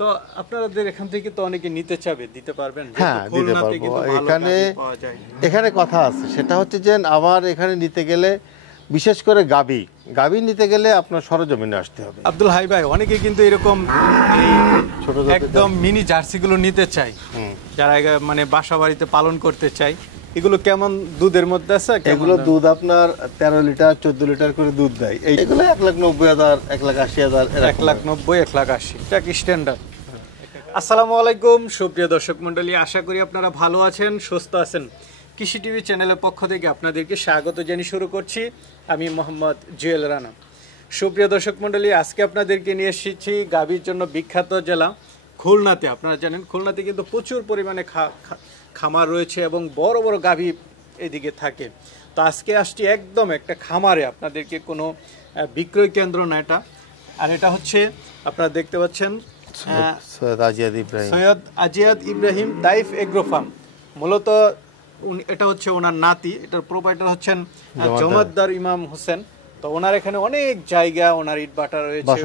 তো আপনাদের এখান থেকে তো অনেকে নিতে চাবে, দিতে পারবেন? হ্যাঁ, দিতে পারবো। এখানে কথা আছে, সেটা হচ্ছে যে আমার এখানে নিতে গেলে, বিশেষ করে গাবি নিতে গেলে আপনার সরজমিনে আসতে হবে। আব্দুল হাই ভাই, অনেকে কিন্তু এরকম ছোট একদম মিনি জার্সিগুলো নিতে চাই, যারা মানে বাসা বাড়িতে পালন করতে চাই। এগুলো কেমন দুধের মধ্যে আছে? এগুলো দুধ আপনার 13 লিটার 14 লিটার করে দুধ দেয়। এইগুলো 1,90,000, 1,80,000, 1,90,000, 1,80,000 এটা কি স্ট্যান্ডার্ড? আসসালামু আলাইকুম সুপ্রিয় দর্শক মণ্ডলী, আশা করি আপনারা ভালো আছেন, সুস্থ আছেন। কৃষি টিভি চ্যানেলের পক্ষ থেকে আপনাদেরকে স্বাগত জানিয়ে শুরু করছি। আমি মোহাম্মদ জুয়েল রানা। সুপ্রিয় দর্শক মণ্ডলী, আজকে আপনাদেরকে নিয়ে এসেছি গাভীর জন্য বিখ্যাত জেলা খুলনাতে। আপনারা জানেন খুলনাতে কিন্তু প্রচুর পরিমাণে খামার রয়েছে এবং বড় বড় গাভী এদিকে থাকে। তো আজকে আসছি একদম একটা খামারে, আপনাদেরকে কোনো বিক্রয় কেন্দ্র না এটা। আর এটা হচ্ছে আপনারা দেখতে পাচ্ছেন সৈয়দ আজিয়াদ ইব্রাহিম দাইফ এগ্রো ফার্ম। মূলত এটা হচ্ছে ওনার নাতি, এটার প্রোপাইটার হচ্ছেন জমাদ্দার ইমাম হোসেন। তো ওনার এখানে অনেক জায়গা, ওনার ইট ভাটা রয়েছে,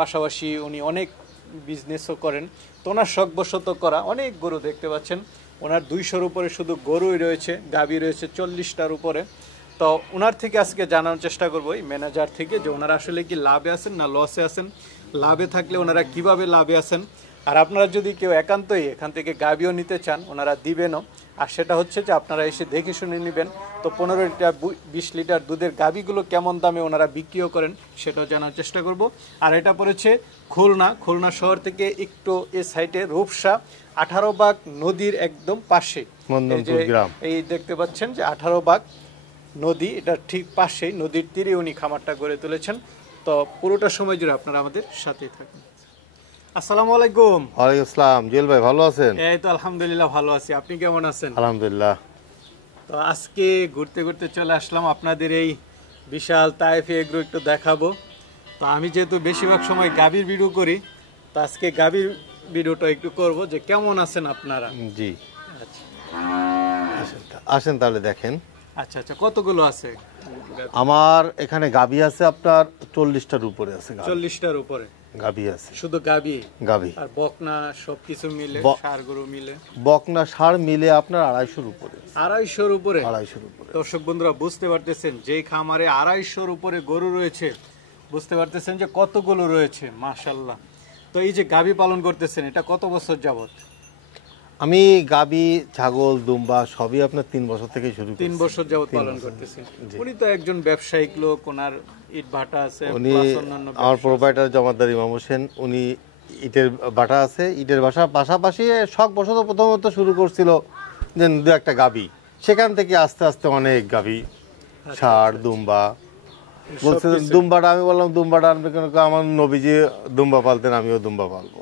পাশাপাশি উনি অনেক বিজনেসও করেন। তো ওনার শখবশত করা অনেক গরু দেখতে পাচ্ছেন। ওনার 200-র উপরে শুধু গরুই রয়েছে, গাভী রয়েছে 40টার উপরে। তো ওনার থেকে আজকে জানানোর চেষ্টা করবো এই ম্যানেজার থেকে যে ওনারা আসলে কি লাভে আছেন না লসে আছেন, লাভে থাকলে ওনারা কিভাবে লাভে আছেন। আর আপনারা যদি কেউ একান্তই এখান থেকে গাভীও নিতে চান, ওনারা দিবেনও। আর সেটা হচ্ছে যে আপনারা এসে দেখে শুনে নেবেন। তো 15 লিটার 20 লিটার দুধের গাভীগুলো কেমন দামে ওনারা বিক্রিও করেন সেটাও জানার চেষ্টা করব। আর এটা পড়েছে খুলনা শহর থেকে একটু এ সাইডে রূপসা 18 বাগ নদীর একদম পাশে। এই দেখতে পাচ্ছেন যে 18 বাগ নদী, এটা ঠিক পাশেই, নদীর তীরে উনি খামারটা গড়ে তুলেছেন। তো পুরোটা সময় জুড়ে আপনারা আমাদের সাথেই থাকুন। আসসালামু আলাইকুম। ওয়ালাইকুম আসসালাম। জুয়েল ভাই ভালো আছেন? এই তো আলহামদুলিল্লাহ ভালো আছি, আপনি কেমন আছেন? আলহামদুলিল্লাহ। তো আজকে ঘুরতে ঘুরতে চলে আসলাম আপনাদের এই বিশাল তায়েফি এগ্রো একটু দেখাবো। তো আমি যেহেতু বেশিরভাগ সময় গাভীর ভিডিও করি, তো আজকে গাভীর ভিডিওটা একটু করব যে কেমন আছেন আপনারা। জি আচ্ছা, আসেন তাহলে দেখেন। আচ্ছা আচ্ছা, কতগুলো আছে? আমার এখানে গাভী আছে আপনার 40টার উপরে আছে। 40টার উপরে গাভী আছে। শুধু গাভী আর বকনা সবকিছু মিলে, ষাঁড় গরু মিলে? বকনা ষাঁড় মিলে আপনার 250-র উপরে। 250-র উপরে? 250-র উপরে। দর্শক বন্ধুরা বুঝতে পারতেছেন যে খামারে 250-র উপরে গরু রয়েছে, বুঝতে পারতেছেন যে কতগুলো রয়েছে, মাশাআল্লাহ। তো এই যে গাভী পালন করতেছেন, এটা কত বছর যাবত? আমি গাভী, ছাগল, দুম্বা সবই আপনার 3 বছর থেকে শুরু করি। 3 বছর যাবত পালন করতেছেন। উনি তো একজন ব্যবসায়িক লোক, ওনার ইট ভাটা আছে। উনি আমার প্রোপাইটার জমাদ্দার ইমাম হোসেন, উনি ইটের ভাটা আছে। ইটের ভাষা পাশাপাশি শখ বশত প্রথমত শুরু করছিল যে 2-1টা গাভী, সেখান থেকে আস্তে আস্তে অনেক গাভী, ষাঁড়, দুম্বা। বলছে দুম্বাটা, আমি বললাম দুম্বাটা আনবে কেন? আমার নবীজি দুম্বা পালতেন, আমিও দুম্বা পালবো।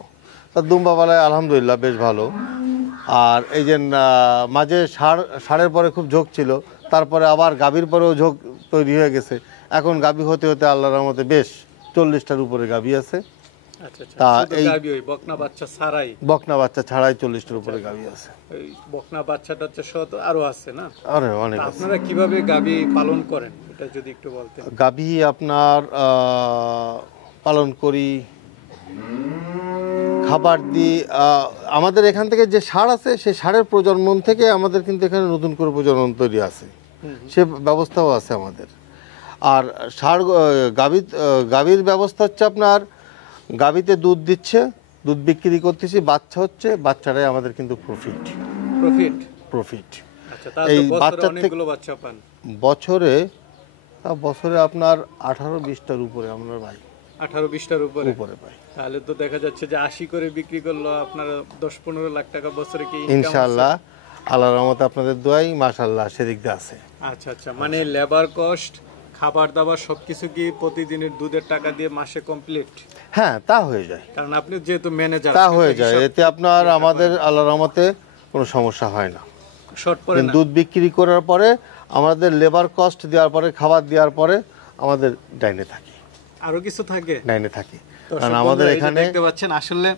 তা দুম্বা পালায় আলহামদুলিল্লাহ বেশ ভালো। আর এই যে মাঝে ষাঁড়ের পরে খুব ঝোঁক ছিল, তারপরে আবার গাভীর পরেও ঝোঁক তৈরি হয়ে গেছে। এখন গাভী হতে হতে আল্লাহর রহমতে বেশ 40টার উপরে গাভী আছে। তা এই বকনা বাচ্চা ছাড়াই 40টার উপরে গাভী আছে। এই বকনা বাচ্চাটা তো আরো আছে না? আরে অনেক। আপনারা কিভাবে গাভী পালন করেন এটা যদি একটু বলতেন। গাভী আপনার পালন করি খাবার দিই। আমাদের এখান থেকে যে ষাঁড় আছে, সেই ষাঁড়ের প্রজন্ম থেকে আমাদের কিন্তু এখানে নতুন করে প্রজনন তৈরি আছে, সে ব্যবস্থাও আছে আমাদের। আর ষাঁড় গাভীর ব্যবস্থা হচ্ছে আপনার গাভীতে দুধ দিচ্ছে, দুধ বিক্রি করতেছি, বাচ্চা হচ্ছে, বাচ্চাটাই আমাদের কিন্তু প্রফিট। এই বাচ্চা থেকে বছরে আপনার 18-20টার উপরে আমরা পাই। 18-20টার উপরে পাই। তাহলে তো দেখা যাচ্ছে যে 80 করে বিক্রি করলো আপনার 10-15 লাখ টাকা বছরে কি ইনশাআল্লাহ, আল্লাহর রহমতে আপনাদের দোয়াই মাশাআল্লাহ সেদিক দিয়ে আছে। আচ্ছা আচ্ছা, মানে লেবার কস্ট, খাবার দাবার সবকিছু কি প্রতিদিনের দুধের টাকা দিয়ে মাসে কমপ্লিট? হ্যাঁ, তা হয়ে যায়, কারণ আপনি যেহেতু ম্যানেজার। তা হয়ে যায়, এতে আপনার আমাদের আল্লাহর রহমতে কোনো সমস্যা হয় না। শর্ট পড়ে না। দুধ বিক্রি করার পরে আমাদের লেবার কস্ট দেওয়ার পরে, খাবার দেওয়ার পরে আমাদের ডাইনে থাকে, আরো কিছু থাকে, ডাইনে থাকে। কারণ আমাদের এখানে দেখতে পাচ্ছেন আসলে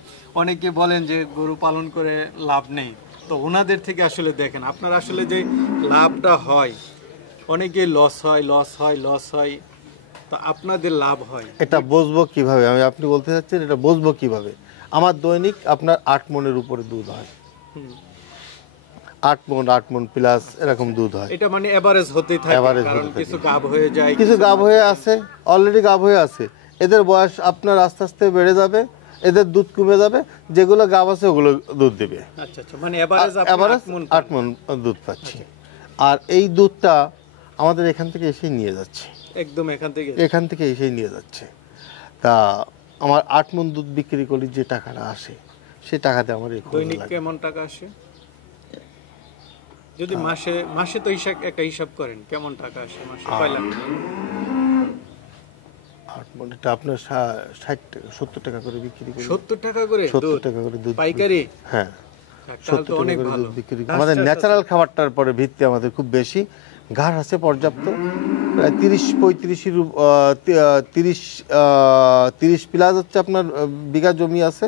অনেকে বলেন যে গরু পালন করে লাভ নেই, তো ওনাদের থেকে আসলে দেখেন আপনার আসলে যে লাভটা হয়, অনেকে লস হয়, তো আপনাদের লাভ হয়। এটা বুঝবো কিভাবে? আপনি বলতে চাচ্ছেন এটা বুঝবো কিভাবে? আমার দৈনিক আপনার 8 মণের উপরে দুধ হয়। 8 মণ প্লাস এরকম দুধ হয়। এটা মানে এভারেজ হতেই থাকে, Average কারণ হতে কিছু গাব হয়ে যায়, কিছু গাব হয়ে আছে, অলরেডি গাব হয়ে আছে। এদের বয়স আপনার আস্তে আস্তে বেড়ে যাবে, এদের দুধ কমে যাবে, যেগুলো গাব আছে ওগুলো দুধ দেবে। আচ্ছা আচ্ছা, মানে এভারেজ এভারেজ 8 মণ দুধ পাচ্ছি। আর এই দুধটা আমাদের এখান থেকে এসেই নিয়ে যাচ্ছে, একদম এখান থেকে এসেই নিয়ে যাচ্ছে। তা আমার 8 মণ দুধ বিক্রি করলে যে টাকাটা আসে, সেই টাকাতে আমার এই খরচ দৈনিক লাগে। কেমন টাকা আসে? যদি মাসে তো একটা হিসাব করেন, কেমন টাকা আসে মাসে? কয় লাখ? 8 মণ এটা আপনার 60 টাকা 70 টাকা করে বিক্রি করি। 70 টাকা করে 70 টাকা করে দুধ পাইকারি? হ্যাঁ, তাহলে 70 তো টাকা অনেক করে ভালো। দুধ বিক্রি করি। আমাদের ন্যাচারাল খাবারটার পরে ভিত্তি আমাদের খুব বেশি, ঘাস আছে পর্যাপ্ত, প্রায় 30 প্লাস হচ্ছে আপনার বিঘা জমি আছে,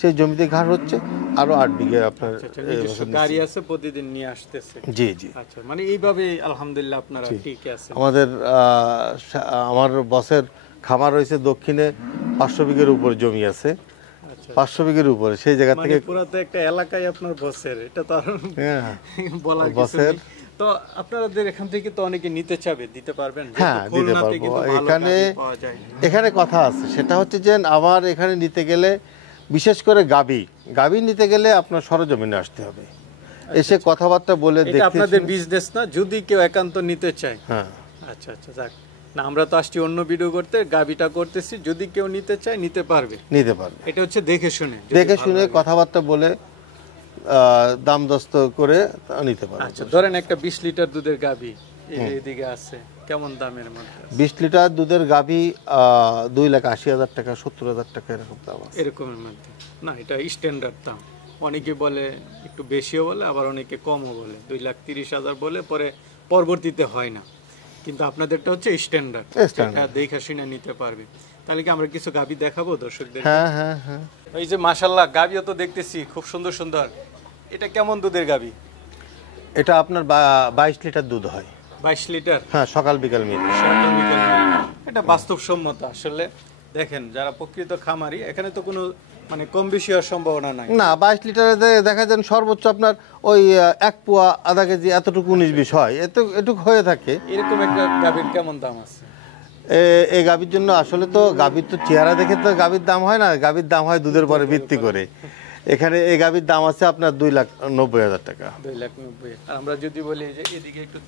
সেই জমিতে ঘাস হচ্ছে, আরো 8 বিঘা আপনার নিজস্ব গাড়ি আছে, প্রতিদিন নিয়ে আসতেছে। জি জি। আচ্ছা, মানে এইভাবে আলহামদুলিল্লাহ আপনারা ঠিক আছে। আমাদের আমার বসের খামার রয়েছে দক্ষিণে 500 বিঘের উপর জমি আছে, 500 বিঘের উপরে, সেই জায়গা থেকে পুরো তো একটা এলাকায় আপনার বসের, এটা তো আর বলার কিছু বসের। নেই। তো আপনাদের এখান থেকে তো অনেকে নিতে চাবে, দিতে পারবেন? হ্যাঁ, দিতে পারবো। এখানে কথা আছে, সেটা হচ্ছে যে আমার এখানে নিতে গেলে, বিশেষ করে গাবি নিতে গেলে আপনার সরজমিনে আসতে হবে, এসে কথাবার্তা বলে দেখতে। আপনাদের বিজনেস না, যদি কেউ একান্ত নিতে চায়? হ্যাঁ। আচ্ছা আচ্ছা, যাক না, আমরা তো আসছি অন্য ভিডিও করতে, গাবিটা করতেছি, যদি কেউ নিতে চায় নিতে পারবে। এটা হচ্ছে দেখে শুনে কথাবার্তা বলে দাম দস্ত করে নিতে পারবে। আচ্ছা, ধরেন একটা 20 লিটার দুধের গাবি এদিকে আছে, কেমন দামের মধ্যে? 20 লিটার দুধের গাবি 2,80,000 টাকা, 70,000 টাকা এরকম দাম আছে। এরকমের মধ্যে না, এটা স্ট্যান্ডার্ড দাম। অনেকে বলে একটু বেশিও বলে, আবার অনেকে কমও বলে, 2,30,000 বলে, পরে পরবর্তীতে হয় না। কিন্তু আপনাদেরটা হচ্ছে স্ট্যান্ডার্ড, এটা দেখে শুনে নিতে পারবে। তাহলে কি আমরা কিছু গাবি দেখাবো দর্শকদের? হ্যাঁ হ্যাঁ হ্যাঁ। এই যে মাশাআল্লাহ, গাবিও তো দেখতেছি খুব সুন্দর সুন্দর। এটা কেমন দুধের গাবি? এটা আপনার 22 লিটার দুধ হয়। 22 লিটার? হ্যাঁ, সকাল বিকাল মিলে। এটা বাস্তবসম্মত। আসলে দেখেন, যারা প্রকৃত খামারি, এখানে তো কোনো মানে কম বেশি হওয়ার সম্ভাবনা নাই না। 22 লিটারে দেখা যান সর্বোচ্চ আপনার ওই 1 পোয়া আধা কেজি এতটুকু 19-20 হয়, এটুকু হয়ে থাকে। এরকম একটা গাবির কেমন দাম আছে? এই গাবির জন্য আসলে তো গাবির তো চেহারা দেখে তো গাবির দাম হয় না, গাবির দাম হয় দুধের পরে ভিত্তি করে। এখানে এই গাবির দাম আছে আপনার 2,90,000 টাকা। 2,90,000। আর আমরা যদি বলি যে এদিকে একটু,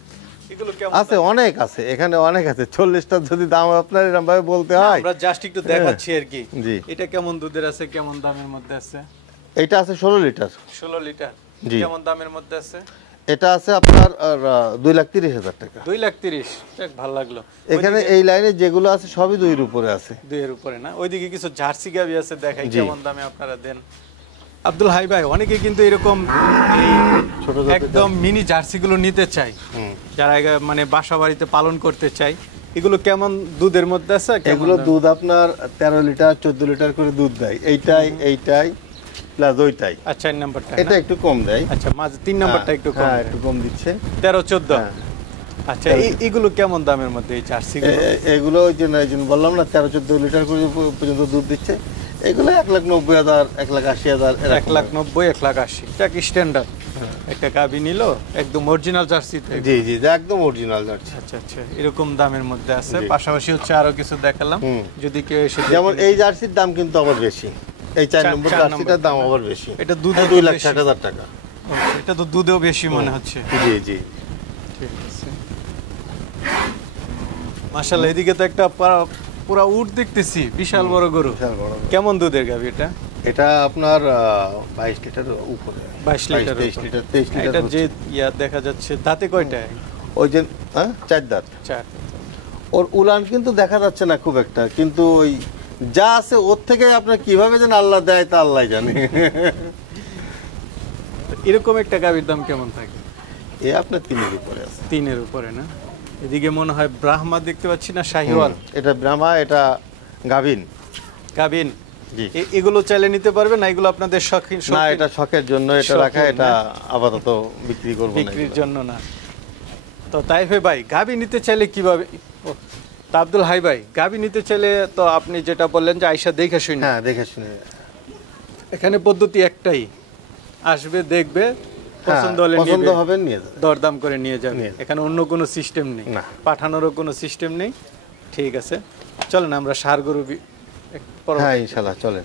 এগুলো কেমন আছে? অনেক আছে, এখানে অনেক আছে। 40টা যদি দাম আপনার এরকম ভাবে বলতে হয়, আমরা জাস্ট একটু দেখাচ্ছি আর কি। জি। এটা কেমন দুধের আছে, কেমন দামের মধ্যে আছে? এটা আছে 16 লিটার। 16 লিটার? জি। কেমন দামের মধ্যে আছে? এটা আছে আপনার 2,30,000 টাকা। 2,30,000, দেখ ভালো লাগলো। এখানে এই লাইনে যেগুলো আছে সবই 2 এর উপরে আছে। 2 এর উপরে না? ওইদিকে কিছু জার্সি গাবি আছে, দেখাই কেমন দামে আপনারা দেন। আব্দুল হাই ভাই, অনেকে কিন্তু এরকম ছোট একদম মিনি জার্সি গুলো নিতে চায়, যারা মানে বাসা বাড়িতে পালন করতে চায়। এগুলো কেমন দুধের মধ্যে আছে? এগুলো দুধ আপনার 13 লিটার 14 লিটার করে দুধ দেয়। এইটাই প্লাস ওইটাই। আচ্ছা, 4 নাম্বারটা এটা একটু কম দেয়। আচ্ছা, মাঝে 3 নাম্বারটা একটু কম। হ্যাঁ, একটু কম দিচ্ছে, 13-14। আচ্ছা, এগুলো কেমন দামের মধ্যে এই জার্সি গুলো? এগুলো ওই যে বললাম না 13-14 লিটার করে পর্যন্ত দুধ দিচ্ছে। এগুলো 1,90,000, 1,80,000, 1,90,000, 1,80,000 টাকা স্ট্যান্ডার্ড। একটা গাবি নিল একদম অরিজিনাল জার্সি। জি জি, একদম অরিজিনাল জার্সি। আচ্ছা আচ্ছা, এরকম দামের মধ্যে আছে। পাশাপাশি হচ্ছে আরো কিছু দেখালাম, যদি কেউ এসে। যেমন এই জার্সির দাম কিন্তু আবার বেশি, এই 4 নম্বর জার্সিটার দাম আবার বেশি। এটা দুধে 2,60,000 টাকা। এটা তো দুধেও বেশি মনে হচ্ছে। জি জি, ঠিক আছে। মাশাআল্লাহ, এদিকে তো একটা পুরা উট দেখতেছি, বিশাল বড় গরু। কেমন দুধের গাবি এটা? এটা আপনার 22 লিটার উপরে। 22 লিটার, 23 লিটার। এটা যে দেখা যাচ্ছে, দাঁতে কয়টা? ওই যে 4 দাঁত। 4। ওর উলান কিন্তু দেখা যাচ্ছে না খুব একটা, কিন্তু ওই যা আছে ওর থেকে আপনার কিভাবে যেন আল্লাহ দেয় তা আল্লাহ জানে। এরকম একটা গাবির দাম কেমন থাকে? এ আপনার 3 এর উপরে আছে। 3 এর উপরে না? এদিকে মনে হয় ব্রাহ্মা দেখতে পাচ্ছি, না শাহিওয়াল? এটা ব্রাহ্মা, এটা গাবিন। এগুলো চাইলে নিতে পারবে না? এগুলো আপনাদের শখ? না, এটা শখের জন্য এটা রাখা, এটা আপাতত বিক্রি করব না, বিক্রির জন্য না। তো তাইফে ভাই, গাবি নিতে চাইলে কিভাবে? তা আব্দুল হাই ভাই, গাবি নিতে চাইলে তো আপনি যেটা বললেন যে আয়শা দেখে শুনে। হ্যাঁ, দেখে শুনে। এখানে পদ্ধতি একটাই, আসবে দেখবে পছন্দ হলে পছন্দ নেবে, হবে নিয়ে যাবে। দরদাম করে নিয়ে যাবে। নিয়ে যাবে। এখানে অন্য কোনো সিস্টেম নেই, না। পাঠানোরও কোনো সিস্টেম নেই। ঠিক আছে, চলেন আমরা ষাঁড় গরু হ্যাঁ ইনশাল্লাহ চলেন।